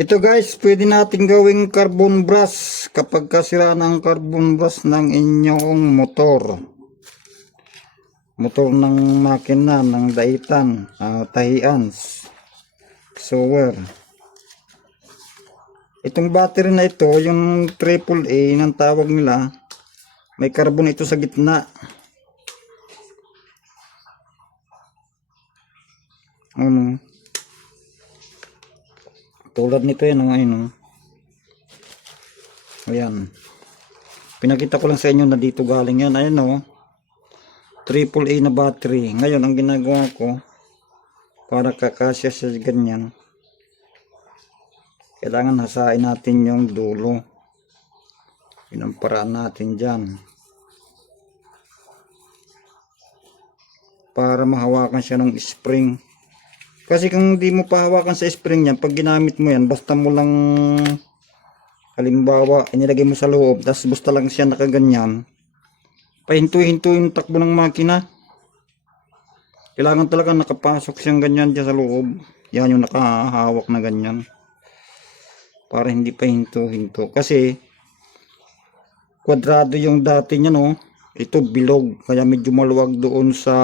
Ito guys, pwede natin gawing carbon brush kapag kasira ng carbon brush ng inyong motor. Motor ng makina, ng daitan, tahian, sower. Itong battery na ito, yung AAA ng tawag nila, may carbon ito sa gitna. Ano? Tulad nito yan, ayun. Ayan. Pinakita ko lang sa inyo na dito galing yan. Ayan o. AAA na battery. Ngayon, ang ginagawa ko, para kakasya sa ganyan, kailangan hasain natin yung dulo. Yun ang paraan natin dyan. Para mahawakan siya ng spring. Kasi kung hindi mo pahawakan sa spring yan, pag ginamit mo yan, basta mo lang, halimbawa, inilagay mo sa loob, tapos basta lang siya nakaganyan, pahinto-hinto yung takbo ng makina. Kailangan talaga nakapasok siyang ganyan dyan sa loob. Yan yung nakahawak na ganyan. Para hindi pa hinto-hinto. Kasi kwadrado yung dati niya, no? Ito bilog. Kaya medyo maluwag doon sa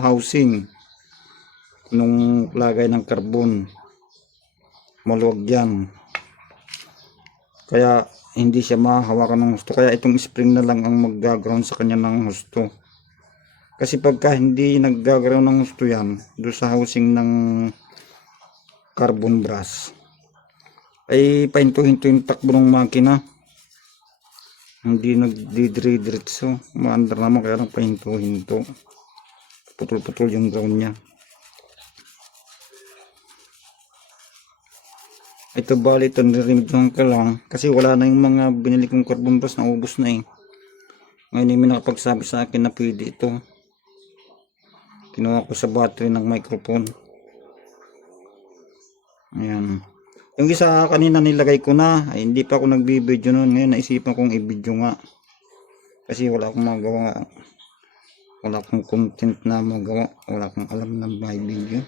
housing nung lagay ng carbon. Maluwag yan. Kaya hindi siya mahawakan ng husto. Kaya itong spring na lang ang mag-ground sa kanya ng husto. Kasi pagka hindi nag-ground ng husto yan, doon sa housing ng carbon brush, ay pahinto-hinto yung takbo ng makina, hindi nagdidire-diretso, maandar naman, kaya lang pahinto-hinto, putol-putol yung ground nya. Ito bali, ito nirimidhan ka lang kasi wala na yung mga binili kong carbon brush, naubos na eh. Ngayon may nakapagsabi sa akin na pwede ito. Kinuha ko sa battery ng microphone. Ayan. Yung isa kanina nilagay ko na, ay hindi pa ako nagbibideo noon. Ngayon naisipan kong i-video nga. Kasi wala akong magawa. Wala akong content na magawa. Wala akong alam na may video.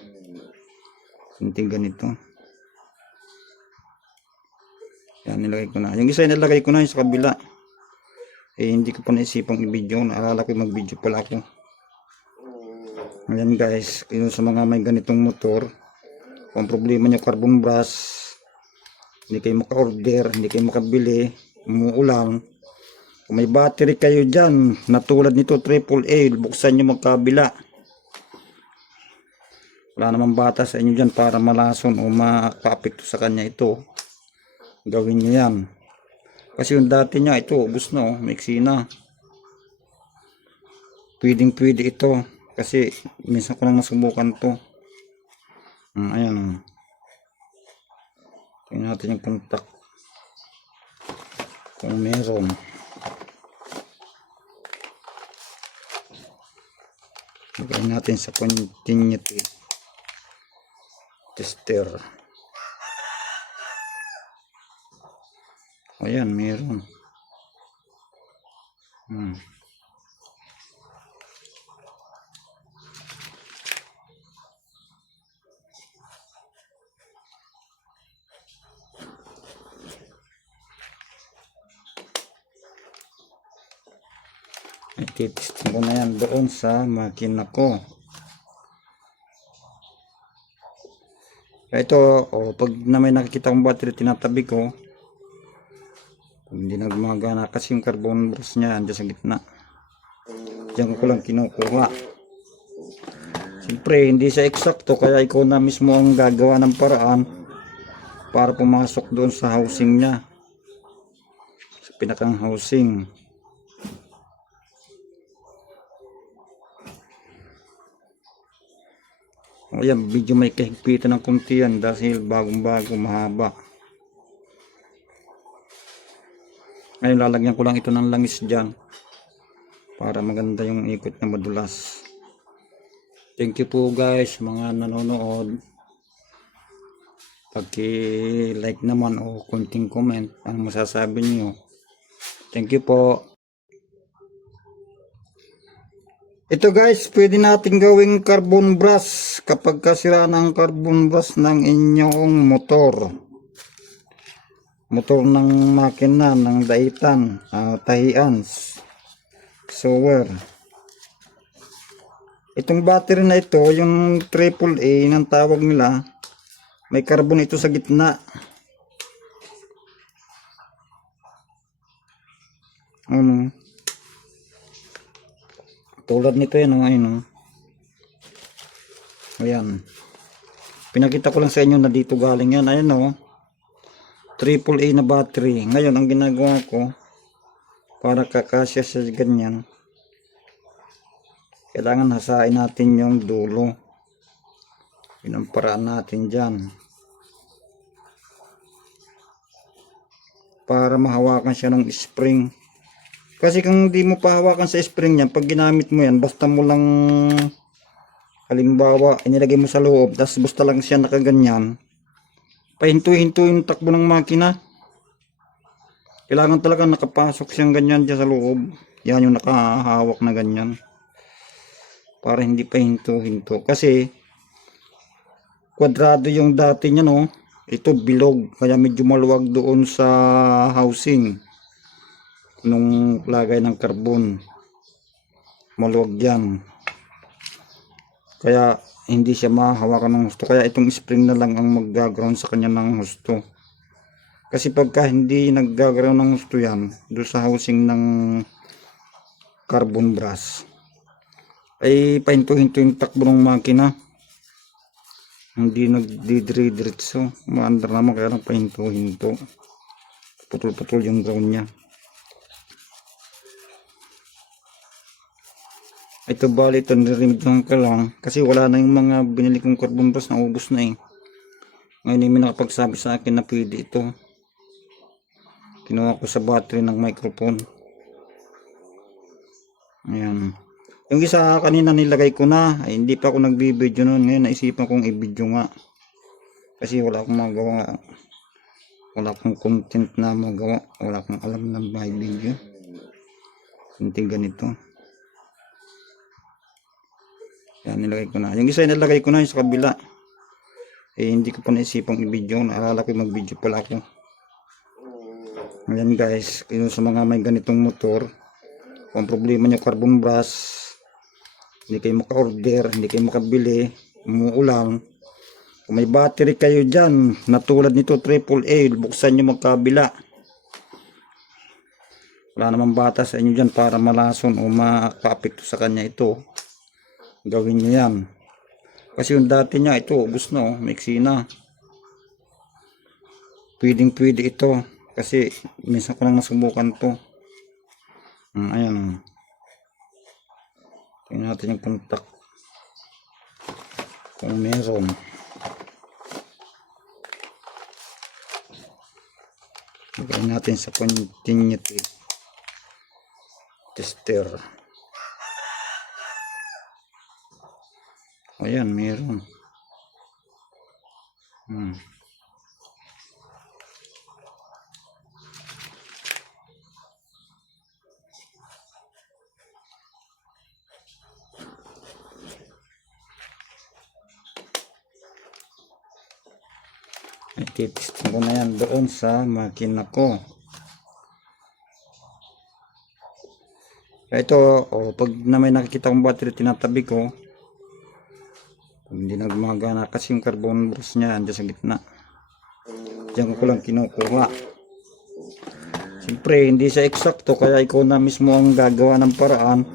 Kunting ganito. Yan, nilagay ko na. Yung isa nilagay ko na yung sa kabila. Eh hindi ko pa naisipang i-video. Naalala ko mag-video pala ako. Ayan guys, yun sa mga may ganitong motor. Kung problema nyo carbon brush, hindi kayo maka-order, hindi kayo makabili, umuulan, kung may battery kayo dyan na tulad nito AAA, buksan nyo magkabila. Wala namang bata sa inyo dyan para malason o maka-apekto sa kanya ito. Gawin nyo yan. Kasi yung dati niya ito, ubos na, maiksi na. Pwedeng pwede ito kasi minsan ko lang nasubukan to. Ayan. Tingnan natin yung contact kung meron. Lagay natin sa continuity tester. Ayan, meron. Ititesting ko na yan doon sa makina ko. Ito, pag na may nakikita kong battery, tinatabi ko. Pag hindi na gumagana kasi yung carbon brush niya andyan sa gitna. Diyan ko lang kinukuha. Siyempre, hindi siya eksakto, kaya ikaw na mismo ang gagawa ng paraan para pumasok doon sa housing niya. Sa pinakang housing. Ayan, video may kahigpitan ng kunti yan dahil bagong-bago, mahaba. Ngayon lalagyan ko lang ito ng langis dyan para maganda yung ikot na madulas. Thank you po guys mga nanonood. Paki-like naman o konting comment ang masasabi niyo. Thank you po. Ito guys, pwede natin gawing carbon brush kapag kasira ng carbon brush ng inyong motor. Motor ng makina, ng daitan, tahian, sower. Itong battery na ito, yung AAA ng tawag nila, may carbon ito sa gitna. Tulad nito yan, ayun. Ayan. Pinakita ko lang sa inyo na dito galing yan. Ayan AAA na battery. Ngayon, ang ginagawa ko, para kakasya sa ganyan, kailangan hasain natin yung dulo. Yun ang paraan natin dyan. Para mahawakan siya ng spring. Kasi kung hindi mo pahawakan sa spring niya, pag ginamit mo yan, basta mo lang, halimbawa, inilagay mo sa loob, tapos basta lang siya nakaganyan, pahinto-hinto yung takbo ng makina. Kailangan talaga nakapasok siyang ganyan dyan sa loob. Yan yung nakahawak na ganyan. Para hindi pa hinto-hinto. Kasi kwadrado yung dati niya, no? Ito bilog. Kaya medyo maluwag doon sa housing nung lagay ng carbon. Maluwag yan. Kaya hindi siya mahawakan ng husto. Kaya itong spring na lang ang mag-ground sa kanya ng husto. Kasi pagka hindi nag-ground ng husto yan, doon sa housing ng carbon brush, ay pahinto-hinto yung takbo ng makina. Hindi nagdidiri-diretso. Maandar naman kaya lang pahinto-hinto. Putol-putol yung ground niya. Ito bali ito niremedyohan ka lang. Kasi wala na yung mga binili kong carbon brush na ubos na eh. Ngayon may nakapagsabi sa akin na pwede ito. Kinuha ko sa battery ng microphone. Ayan. Yung isa kanina nilagay ko na, ay hindi pa ako nagbibideo noon. Ngayon naisipan kong i-video nga. Kasi wala akong magawa. Wala akong content na magawa. Wala akong alam na may video. Kunti ganito. Yan, nilagay ko na. Yung isa nilagay ko na yung sa kabila. Eh hindi ko pa naisipang i-video. Naalala ko mag-video pala ako. Ayan guys, yun sa mga may ganitong motor, kung problema nyo carbon brush, hindi kayo maka-order, hindi kayo makabili, umuulan, kung may battery kayo dyan na tulad nito AAA, buksan nyo magkabila. Wala namang bata sa inyo dyan para malason o maka-apekto sa kanya ito. Gawin nyo yan. Kasi yung dati niya ito, ubos na maiksi na. Pwedeng pwede ito. Kasi minsan ko lang nasubukan to. Ayan. Tingnan natin yung contact. Kung meron. Lagay natin sa continuity tester. Ayan, meron. Ititesting ko na yan doon sa makina ko. Ito, pag na may nakikita kong battery, tinatabi ko. Pag hindi na gumagana kasi yung carbon brush niya andyan sa gitna. Diyan ko lang kinukuha. Siyempre, hindi siya eksakto, kaya ikaw na mismo ang gagawa ng paraan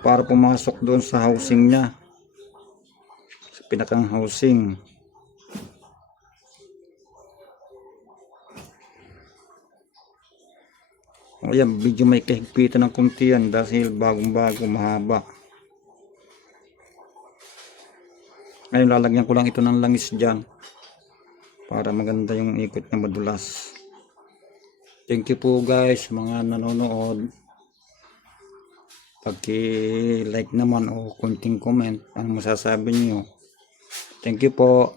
para pumasok doon sa housing niya. Sa pinakang housing. Ayan, video may kahigpitan ng kunti yan dahil bagong-bago, mahaba. Ngayon lalagyan ko lang ito ng langis dyan para maganda yung ikot na madulas. Thank you po guys mga nanonood. Paki-like naman o kunting comment ang masasabi niyo. Thank you po.